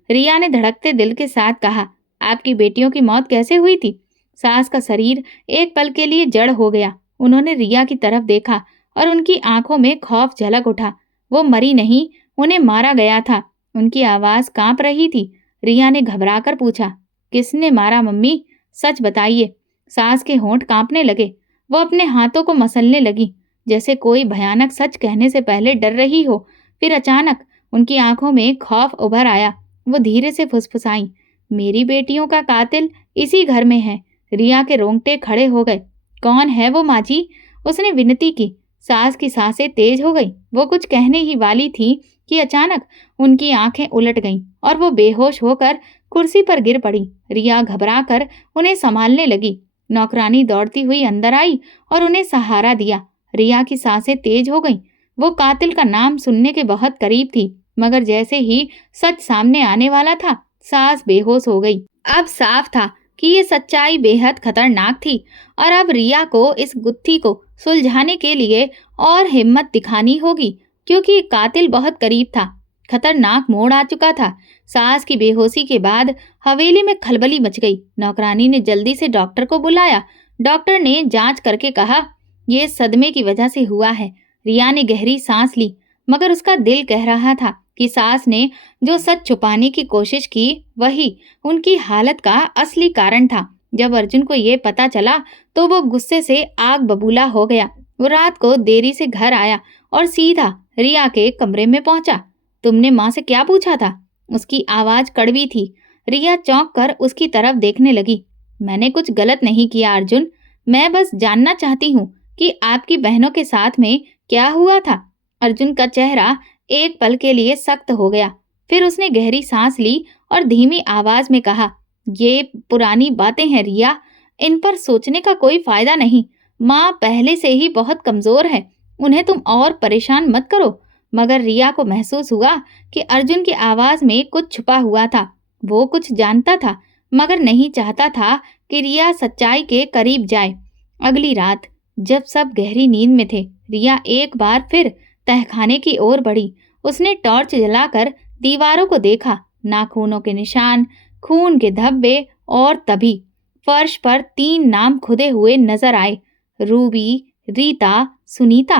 रिया ने धड़कते दिल के साथ कहा, आपकी बेटियों की मौत कैसे हुई थी? सास का शरीर एक पल के लिए जड़ हो गया। उन्होंने रिया की तरफ देखा और उनकी आंखों में खौफ झलक उठा। वो मरी नहीं, उन्हें मारा गया था। उनकी आवाज कांप रही थी। रिया ने घबराकर पूछा, किसने मारा मम्मी? सच बताइए। सास के होंठ कांपने लगे। वो अपने हाथों को मसलने लगी, जैसे कोई भयानक सच कहने से पहले डर रही हो। फिर अचानक उनकी आंखों में खौफ उभर आया। वो धीरे से फुसफुसाई, मेरी बेटियों का कातिल इसी घर में है। रिया के रोंगटे खड़े हो गए। कौन है वो माँ जी? उसने विनती की। सास की सांसें तेज हो गई। वो कुछ कहने ही वाली थी कि अचानक उनकी आंखें उलट गईं और वो बेहोश होकर कुर्सी पर गिर पड़ी। रिया घबराकर उन्हें संभालने लगी। नौकरानी दौड़ती हुई अंदर आई और उन्हें सहारा दिया। रिया की सांसें तेज हो गईं। वो कातिल का नाम सुनने के बहुत करीब थी, मगर जैसे ही सच सामने आने वाला था, सास बेहोश हो गई। अब साफ था कि ये सच्चाई बेहद खतरनाक थी और अब रिया को इस गुत्थी को सुलझाने के लिए और हिम्मत दिखानी होगी, क्योंकि कातिल बहुत करीब था। खतरनाक मोड़ आ चुका था। सास की बेहोशी के बाद हवेली में खलबली मच गई। नौकरानी ने जल्दी से डॉक्टर को बुलाया। डॉक्टर ने जांच करके कहा, ये सदमे की वजह से हुआ है। रिया ने गहरी सांस ली, मगर उसका दिल कह रहा था कि सास ने जो सच छुपाने की कोशिश की, वही उनकी हालत का असली कारण था। जब अर्जुन को ये पता चला तो वो गुस्से से आग बबूला हो गया। वो रात को देरी से घर आया और सीधा रिया के कमरे में पहुंचा। तुमने माँ से क्या पूछा था? उसकी आवाज कड़वी थी। रिया चौंक कर उसकी तरफ देखने लगी। मैंने कुछ गलत नहीं किया अर्जुन, मैं बस जानना चाहती हूँ कि आपकी बहनों के साथ में क्या हुआ था। अर्जुन का चेहरा एक पल के लिए सख्त हो गया। फिर उसने गहरी सांस ली और धीमी आवाज में कहा, ये पुरानी बातें हैं रिया, इन पर सोचने का कोई फायदा नहीं। माँ पहले से ही बहुत कमजोर है, उन्हें तुम और परेशान मत करो। मगर रिया को महसूस हुआ कि अर्जुन की आवाज में कुछ छुपा हुआ था। वो कुछ जानता था, मगर नहीं चाहता था कि रिया सच्चाई के करीब जाए। अगली रात जब सब गहरी नींद में थे, रिया एक बार फिर तहखाने की ओर बढ़ी। उसने टॉर्च जलाकर दीवारों को देखा। नाखूनों के निशान, खून के धब्बे, और तभी फर्श पर 3 नाम खुदे हुए नजर आए, रूबी, रीता, सुनीता।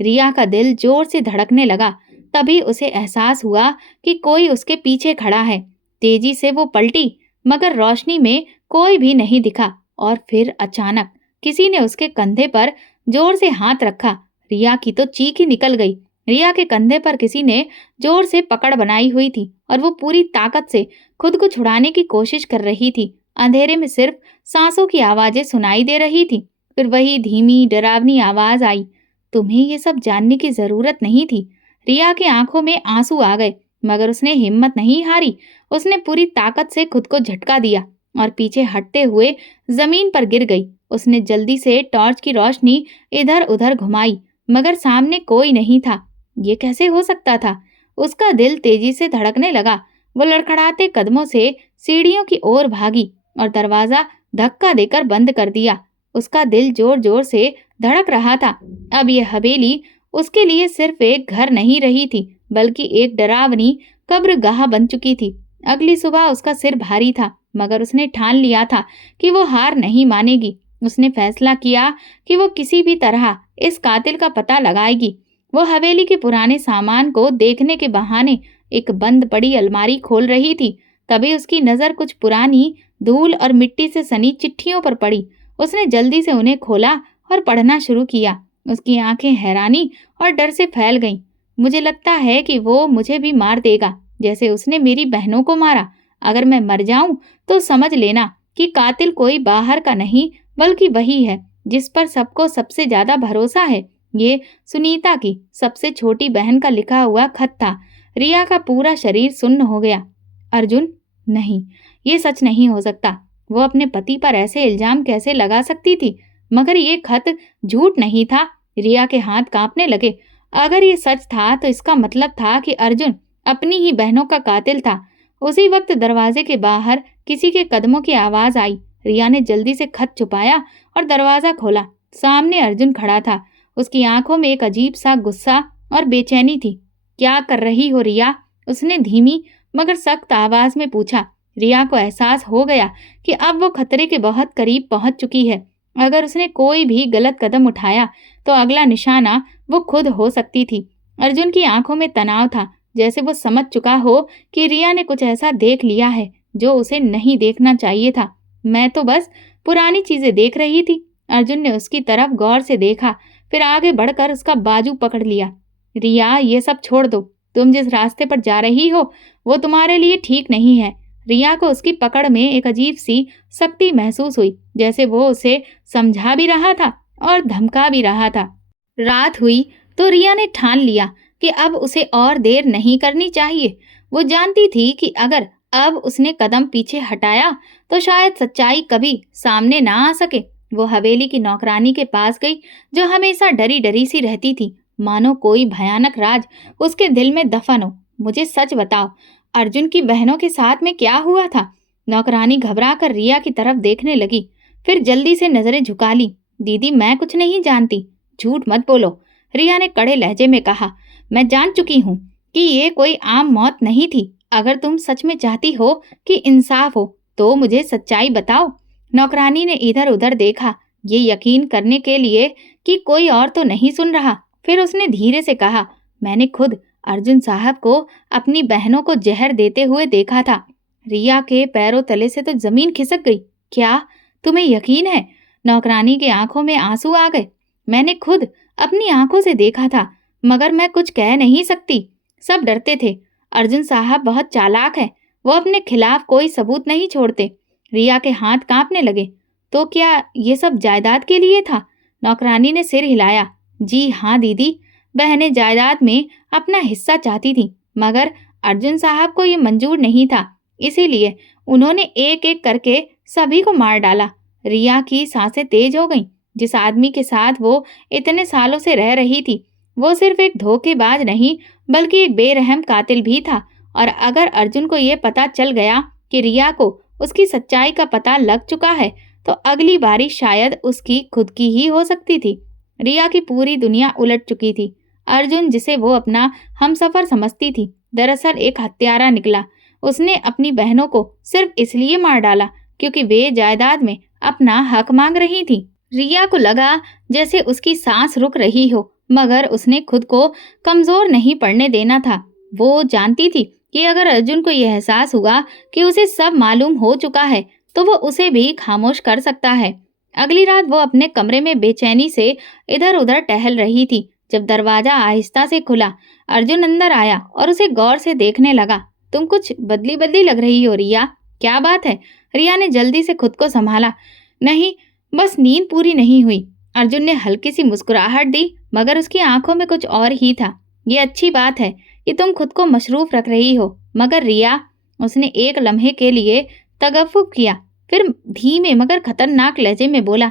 रिया का दिल जोर से धड़कने लगा। तभी उसे एहसास हुआ कि कोई उसके पीछे खड़ा है। तेजी से वो पलटी, मगर रोशनी में कोई भी नहीं दिखा। और फिर अचानक किसी ने उसके कंधे पर जोर से हाथ रखा। रिया की तो चीख ही निकल गई। रिया के कंधे पर किसी ने जोर से पकड़ बनाई हुई थी और वो पूरी ताकत से खुद को छुड़ाने की कोशिश कर रही थी। अंधेरे में सिर्फ सांसों की आवाजें सुनाई दे रही थी। फिर वही धीमी डरावनी आवाज आई, तुम्हें ये सब जानने की जरूरत नहीं थी। रिया की आंखों में आंसू आ गए, मगर उसने हिम्मत नहीं हारी। उसने पूरी ताकत से खुद को झटका दिया और पीछे हटते हुए जमीन पर गिर गई। उसने जल्दी से टॉर्च की रोशनी इधर उधर घुमाई, मगर सामने कोई नहीं था। ये कैसे हो सकता था? उसका दिल तेजी से धड़कने लगा। वो लड़खड़ाते कदमों से सीढ़ियों की ओर भागी और दरवाजा धक्का देकर बंद कर दिया। उसका दिल जोर जोर से धड़क रहा था। अब यह हवेली उसके लिए सिर्फ एक घर नहीं रही थी, बल्कि एक डरावनी कब्रगाह बन चुकी थी। अगली सुबह उसका सिर भारी था, मगर उसने ठान लिया था कि वो हार नहीं मानेगी। उसने फैसला किया कि वो किसी भी तरह इस कातिल का पता लगाएगी। वो हवेली के पुराने सामान को देखने के बहाने एक बंद पड़ी अलमारी खोल रही थी। तभी उसकी नजर कुछ पुरानी धूल और मिट्टी से सनी चिट्ठियों पर पड़ी। उसने जल्दी से उन्हें खोला और पढ़ना शुरू किया। उसकी आंखें हैरानी और डर से फैल गईं। मुझे लगता है कि वो मुझे भी मार देगा, जैसे उसने मेरी बहनों को मारा। अगर मैं मर जाऊं तो समझ लेना कि कातिल कोई बाहर का नहीं, बल्कि वही है जिस पर सबको सबसे ज्यादा भरोसा है। ये सुनीता की सबसे छोटी बहन का लिखा हुआ खत था। रिया का पूरा शरीर सुन्न हो गया। अर्जुन, नहीं, ये सच नहीं हो सकता। वो अपने पति पर ऐसे इल्जाम कैसे लगा सकती थी? मगर ये खत झूठ नहीं था। रिया के हाथ कांपने लगे। अगर ये सच था तो इसका मतलब था कि अर्जुन अपनी ही बहनों का कातिल था। उसी वक्त दरवाजे के बाहर किसी के कदमों की आवाज आई। रिया ने जल्दी से खत छुपाया और दरवाजा खोला। सामने अर्जुन खड़ा था। उसकी आंखों में एक अजीब सा गुस्सा और बेचैनी थी। क्या कर रही हो रिया? उसने धीमी मगर सख्त आवाज में पूछा। रिया को एहसास हो गया कि अब वो खतरे के बहुत करीब पहुंच चुकी है। अगर उसने कोई भी गलत कदम उठाया तो अगला निशाना वो खुद हो सकती थी। अर्जुन की आंखों में तनाव था, जैसे वो समझ चुका हो कि रिया ने कुछ ऐसा देख लिया है जो उसे नहीं देखना चाहिए था। मैं तो बस पुरानी चीजें देख रही थी। अर्जुन ने उसकी तरफ गौर से देखा, फिर आगे बढ़कर उसका बाजू पकड़ लिया। रिया, ये सब छोड़ दो। तुम जिस रास्ते पर जा रही हो वो तुम्हारे लिए ठीक नहीं है। रिया को उसकी पकड़ में एक अजीब सी सख्ती महसूस हुई, जैसे वो उसे समझा भी रहा था और धमका भी रहा था। रात हुई तो रिया ने ठान लिया कि अब उसे और देर नहीं करनी चाहिए। वो जानती थी कि अगर अब उसने कदम पीछे हटाया तो शायद सच्चाई कभी सामने ना आ सके। वो हवेली की नौकरानी के पास गई, जो हमेशा डरी डरी सी रहती थी, मानो कोई भयानक राज उसके दिल में दफन हो। मुझे सच बताओ, अर्जुन की बहनों के साथ में क्या हुआ था? नौकरानी घबरा कर रिया की तरफ देखने लगी, फिर जल्दी से नजरें झुका ली। दीदी, मैं कुछ नहीं जानती। झूठ मत बोलो, रिया ने कड़े लहजे में कहा। मैं जान चुकी हूँ कि ये कोई आम मौत नहीं थी। अगर तुम सच में चाहती हो कि इंसाफ हो तो मुझे सच्चाई बताओ। नौकरानी ने इधर उधर देखा, ये यकीन करने के लिए कि कोई और तो नहीं सुन रहा। फिर उसने धीरे से कहा, मैंने खुद अर्जुन साहब को अपनी बहनों को जहर देते हुए देखा था। रिया के पैरों तले से तो जमीन खिसक गई। क्या तुम्हें यकीन है? नौकरानी के आंखों में आंसू आ गए। मैंने खुद अपनी आंखों से देखा था, मगर मैं कुछ कह नहीं सकती। सब डरते थे। अर्जुन साहब बहुत चालाक है, वो अपने खिलाफ कोई सबूत नहीं छोड़ते। रिया के हाथ कांपने लगे। तो क्या ये सब जायदाद के लिए था? नौकरानी ने सिर हिलाया। जी हाँ दीदी, बहनें जायदाद में अपना हिस्सा चाहती थी, मगर अर्जुन साहब को ये मंजूर नहीं था। इसीलिए उन्होंने एक एक करके सभी को मार डाला। रिया की सांसें तेज हो गईं। जिस आदमी के साथ वो इतने सालों से रह रही थी, वो सिर्फ एक धोखेबाज नहीं बल्कि एक बेरहम कातिल भी था। और अगर अर्जुन को ये पता चल गया कि रिया को उसकी सच्चाई का पता लग चुका है, तो अगली बारी शायद उसकी खुद की ही हो सकती थी। रिया की पूरी दुनिया उलट चुकी थी। अर्जुन, जिसे वो अपना हमसफर समझती थी, दरअसल एक हत्यारा निकला। उसने अपनी बहनों को सिर्फ इसलिए मार डाला क्योंकि वे जायदाद में अपना हक मांग रही थी। रिया को लगा जैसे उसकी सांस रुक रही हो, मगर उसने खुद को कमजोर नहीं पड़ने देना था। वो जानती थी कि अगर अर्जुन को यह एहसास हुआ कि उसे सब मालूम हो चुका है, तो वो उसे भी खामोश कर सकता है। अगली रात वो अपने कमरे में बेचैनी से इधर उधर टहल रही थी। जब दरवाजा आहिस्ता से खुला, अर्जुन अंदर आया और उसे गौर से देखने लगा। तुम कुछ बदली बदली लग रही हो रिया, क्या बात है? रिया ने जल्दी से खुद को संभाला। नहीं, बस नींद पूरी नहीं हुई। अर्जुन ने हल्की सी मुस्कुराहट दी, मगर उसकी आंखों में कुछ और ही था। ये अच्छी बात है कि तुम खुद को मशरूफ रख रही हो, मगर रिया, उसने एक लम्हे के लिए तगफ्फुफ किया, फिर धीमे मगर खतरनाक लहजे में बोला,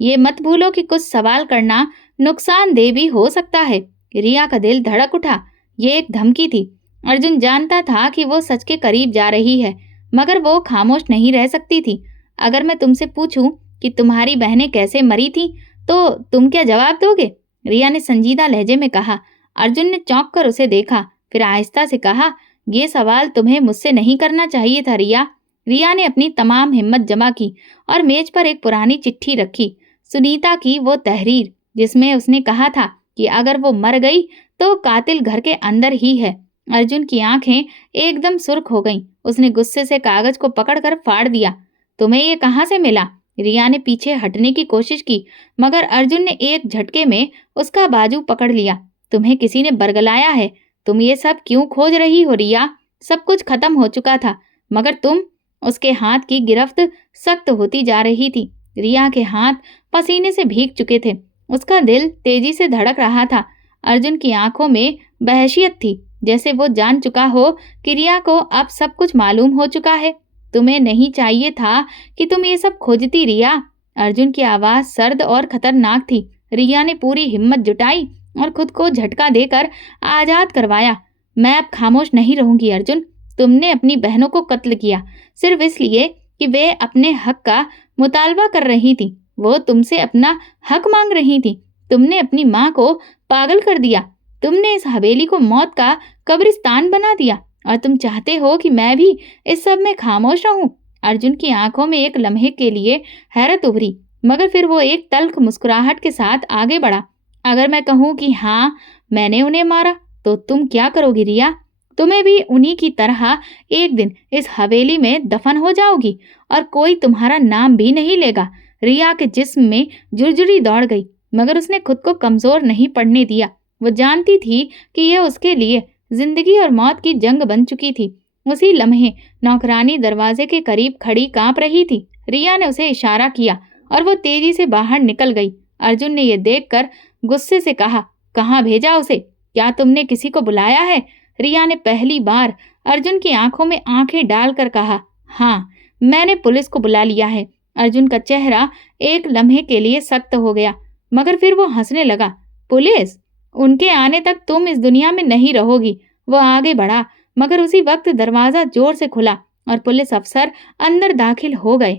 ये मत भूलो कि कुछ सवाल करना नुकसानदेह भी हो सकता है। रिया का दिल धड़क उठा। ये एक धमकी थी। अर्जुन जानता था कि वो सच के करीब जा रही है, मगर वो खामोश नहीं रह सकती थी। अगर मैं तुमसे पूछूं कि तुम्हारी बहनें कैसे मरी थीं, तो तुम क्या जवाब दोगे? रिया ने संजीदा लहजे में कहा। अर्जुन ने चौंक कर उसे देखा, फिर आहिस्ता से कहा, ये सवाल तुम्हें मुझसे नहीं करना चाहिए था रिया। रिया ने अपनी तमाम हिम्मत जमा की और मेज पर एक पुरानी चिट्ठी रखी, सुनीता की वो तहरीर जिसमें उसने कहा था कि अगर वो मर गई तो कातिल घर के अंदर ही है। अर्जुन की आंखें एकदम सुर्ख हो गईं। उसने गुस्से से कागज को पकड़कर फाड़ दिया। तुम्हें ये कहाँ से मिला? रिया ने पीछे हटने की कोशिश की, मगर अर्जुन ने एक झटके में उसका बाजू पकड़ लिया। तुम्हें किसी ने बरगलाया है। तुम ये सब क्यों खोज रही हो रिया? सब कुछ खत्म हो चुका था, मगर तुम। उसके हाथ की गिरफ्त सख्त होती जा रही थी। रिया के हाथ पसीने से भीग चुके थे। उसका दिल तेजी से धड़क रहा था। अर्जुन की आंखों में वहशियत थी, जैसे वो जान चुका हो कि रिया को अब सब कुछ मालूम हो चुका है। तुम्हें नहीं चाहिए था कि तुम ये सब खोजती रिया। अर्जुन की आवाज सर्द और खतरनाक थी। रिया ने पूरी हिम्मत जुटाई और खुद को झटका देकर आजाद करवाया। मैं अब खामोश नहीं रहूंगी अर्जुन। तुमने अपनी बहनों को कत्ल किया सिर्फ इसलिए कि वे अपने हक का मुतालबा कर रही थी। वो तुमसे अपना हक मांग रही थी। तुमने अपनी माँ को पागल कर दिया। तुमने इस हवेली को मौत का कब्रिस्तान बना दिया और तुम चाहते हो कि मैं भी इस सब में खामोश रहूं। अर्जुन की आंखों में एक लम्हे के लिए हैरत उभरी, मगर फिर वो एक तल्ख मुस्कुराहट के साथ आगे बढ़ा। अगर मैं कहूं कि हाँ, मैंने उन्हें मारा, तो तुम क्या करोगी रिया? तुम्हें भी उन्हीं की तरह एक दिन इस हवेली में दफन हो जाओगी और कोई तुम्हारा नाम भी नहीं लेगा। रिया के जिस्म में झुरझुरी दौड़ गई, मगर उसने खुद को कमजोर नहीं पड़ने दिया। वो जानती थी कि यह उसके लिए जिंदगी और मौत की जंग बन चुकी थी। उसी लम्हे नौकरानी दरवाजे के करीब खड़ी कांप रही थी। रिया ने उसे इशारा किया और वो तेजी से बाहर निकल गई। अर्जुन ने यह देखकर गुस्से से कहा, कहाँ भेजा उसे? क्या तुमने किसी को बुलाया है? रिया ने पहली बार अर्जुन की आंखों में आंखें डालकर कहा, हाँ, मैंने पुलिस को बुला लिया है। अर्जुन का चेहरा एक लम्हे के लिए सख्त हो गया, मगर फिर वो हंसने लगा। पुलिस? उनके आने तक तुम इस दुनिया में नहीं रहोगी। वो आगे बढ़ा, मगर उसी वक्त दरवाजा जोर से खुला और पुलिस अफसर अंदर दाखिल हो गए।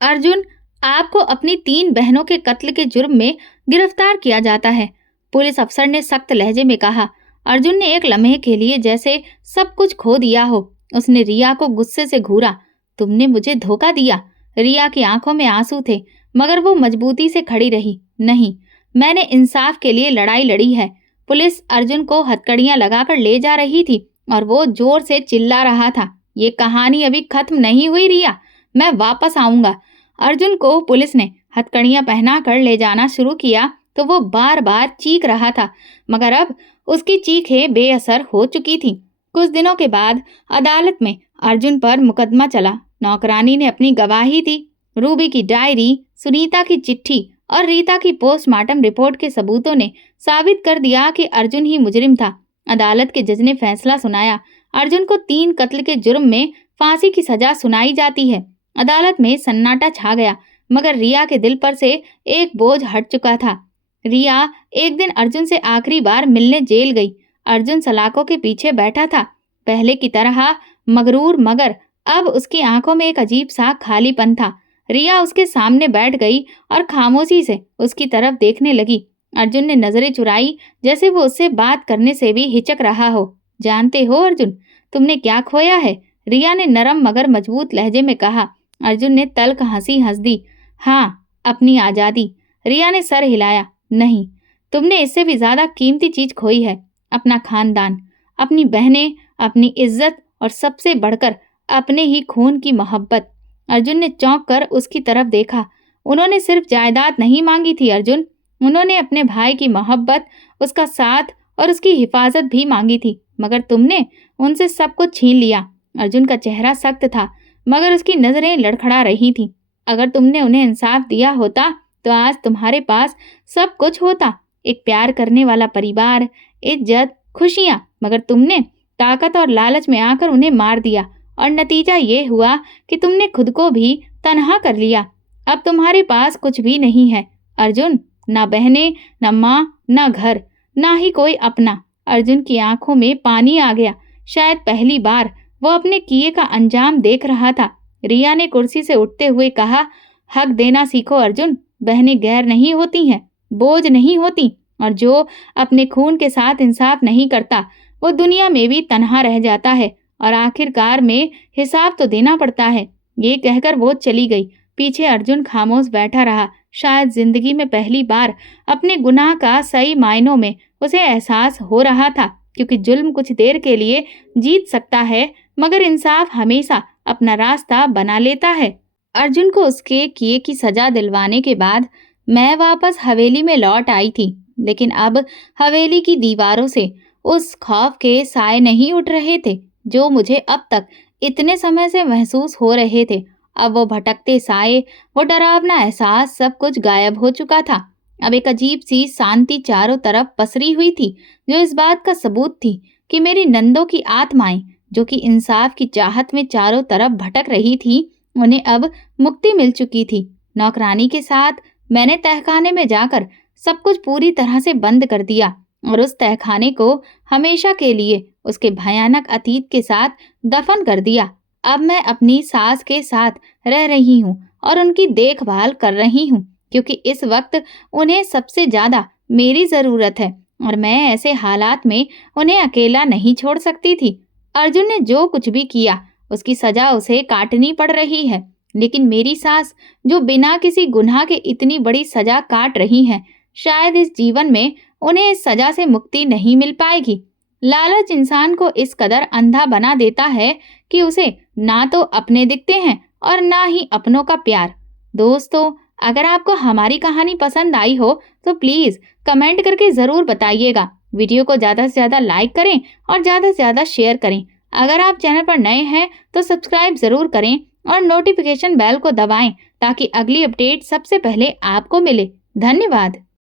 अर्जुन, आपको अपनी 3 बहनों के कत्ल के जुर्म में गिरफ्तार किया जाता है, पुलिस अफसर ने सख्त लहजे में कहा। अर्जुन ने एक लम्हे के लिए जैसे सब कुछ खो दिया हो। उसने रिया को गुस्से से घूरा। तुमने मुझे धोखा दिया। रिया की आंखों में आंसू थे, मगर वो मजबूती से खड़ी रही। नहीं, मैंने इंसाफ के लिए लड़ाई लड़ी है। पुलिस अर्जुन को हथकड़ियां लगाकर ले जा रही थी और वो जोर से चिल्ला रहा था, ये कहानी अभी खत्म नहीं हुई रिया, मैं वापस आऊंगा। अर्जुन को पुलिस ने हथकड़ियां पहनाकर ले जाना शुरू किया तो वो बार बार चीख रहा था, मगर अब उसकी चीखें बेअसर हो चुकी थीं। कुछ दिनों के बाद अदालत में अर्जुन पर मुकदमा चला। नौकरानी ने अपनी गवाही दी। रूबी की डायरी, सुनीता की चिट्ठी और रीता की पोस्टमार्टम रिपोर्ट के सबूतों ने साबित कर दिया कि अर्जुन ही मुजरिम था। अदालत के जज ने फैसला सुनाया। अर्जुन को 3 कत्ल के जुर्म में फांसी की सजा सुनाई जाती है। अदालत में सन्नाटा छा गया, मगर रिया के दिल पर से एक बोझ हट चुका था। रिया एक दिन अर्जुन से आखिरी बार मिलने जेल गई। अर्जुन सलाखों के पीछे बैठा था, पहले की तरह मगरूर, मगर अब उसकी आंखों में एक अजीब सा खालीपन था। रिया उसके सामने बैठ गई और खामोशी से उसकी तरफ देखने लगी। अर्जुन ने नजरें चुराई, जैसे वो उससे बात करने से भी हिचक रहा हो। जानते हो अर्जुन, तुमने क्या खोया है? रिया ने नरम मगर मजबूत लहजे में कहा। अर्जुन ने तल्ख हंसी हंस दी। हाँ, अपनी आजादी। रिया ने सर हिलाया। नहीं, तुमने इससे भी ज्यादा कीमती चीज खोई है, अपना खानदान, अपनी बहनें, अपनी इज्जत और सबसे बढ़कर अपने ही खून की मोहब्बत। अर्जुन ने चौंक कर उसकी तरफ देखा। उन्होंने सिर्फ जायदाद नहीं मांगी थी अर्जुन, उन्होंने अपने भाई की मोहब्बत, उसका साथ और उसकी हिफाजत भी मांगी थी, मगर तुमने उनसे सब कुछ छीन लिया। अर्जुन का चेहरा सख्त था, मगर उसकी नजरें लड़खड़ा रही थीं। अगर तुमने उन्हें इंसाफ दिया होता तो आज तुम्हारे पास सब कुछ होता, एक प्यार करने वाला परिवार, इज्जत, खुशियां, मगर तुमने ताकत और लालच में आकर उन्हें मार दिया और नतीजा ये हुआ कि तुमने खुद को भी तन्हा कर लिया। अब तुम्हारे पास कुछ भी नहीं है अर्जुन, ना बहनें, ना माँ, ना घर, ना ही कोई अपना। अर्जुन की आंखों में पानी आ गया। शायद पहली बार वो अपने किए का अंजाम देख रहा था। रिया ने कुर्सी से उठते हुए कहा, हक देना सीखो अर्जुन। बहनें गैर नहीं होती हैं, बोझ नहीं होती, और जो अपने खून के साथ इंसाफ नहीं करता वो दुनिया में भी तन्हा रह जाता है और आखिरकार में हिसाब तो देना पड़ता है। ये कहकर वो चली गई। पीछे अर्जुन खामोश बैठा रहा। शायद जिंदगी में पहली बार अपने गुनाह का सही मायनों में उसे एहसास हो रहा था, क्योंकि जुल्म कुछ देर के लिए जीत सकता है, मगर इंसाफ हमेशा अपना रास्ता बना लेता है। अर्जुन को उसके किए की सजा दिलवाने के बाद मैं वापस हवेली में लौट आई थी, लेकिन अब हवेली की दीवारों से उस खौफ के साए नहीं उठ रहे थे जो मुझे अब तक इतने समय से महसूस हो रहे थे। अब वो भटकते साए, वो डरावना एहसास, सब कुछ गायब हो चुका था। अब एक अजीब सी शांति चारों तरफ पसरी हुई थी, जो इस बात का सबूत थी कि मेरी नंदों की आत्माएं, जो कि इंसाफ की चाहत में चारों तरफ भटक रही थी, उन्हें अब मुक्ति मिल चुकी थी। नौकरानी के साथ मैंने तहखाने में जाकर सब कुछ पूरी तरह से बंद कर दिया और उस तहखाने को हमेशा के लिए उसके भयानक अतीत के साथ दफन कर दिया। अब मैं अपनी सास के साथ रह रही हूँ और उनकी देखभाल कर रही हूँ, क्योंकि इस वक्त उन्हें सबसे ज्यादा मेरी जरूरत है और मैं ऐसे हालात में उन्हें अकेला नहीं छोड़ सकती थी। अर्जुन ने जो कुछ भी किया उसकी सजा उसे काटनी पड़ रही है, लेकिन मेरी सास जो बिना किसी गुनाह के इतनी बड़ी सजा काट रही है, शायद इस जीवन में उन्हें इस सजा से मुक्ति नहीं मिल पाएगी। लालच इंसान को इस कदर अंधा बना देता है कि उसे ना तो अपने दिखते हैं और ना ही अपनों का प्यार। दोस्तों, अगर आपको हमारी कहानी पसंद आई हो तो प्लीज कमेंट करके जरूर बताइएगा। वीडियो को ज्यादा से ज्यादा लाइक करें और ज्यादा से ज्यादा शेयर करें। अगर आप चैनल पर नए हैं तो सब्सक्राइब जरूर करें और नोटिफिकेशन बेल को दबाएं ताकि अगली अपडेट सबसे पहले आपको मिले। धन्यवाद।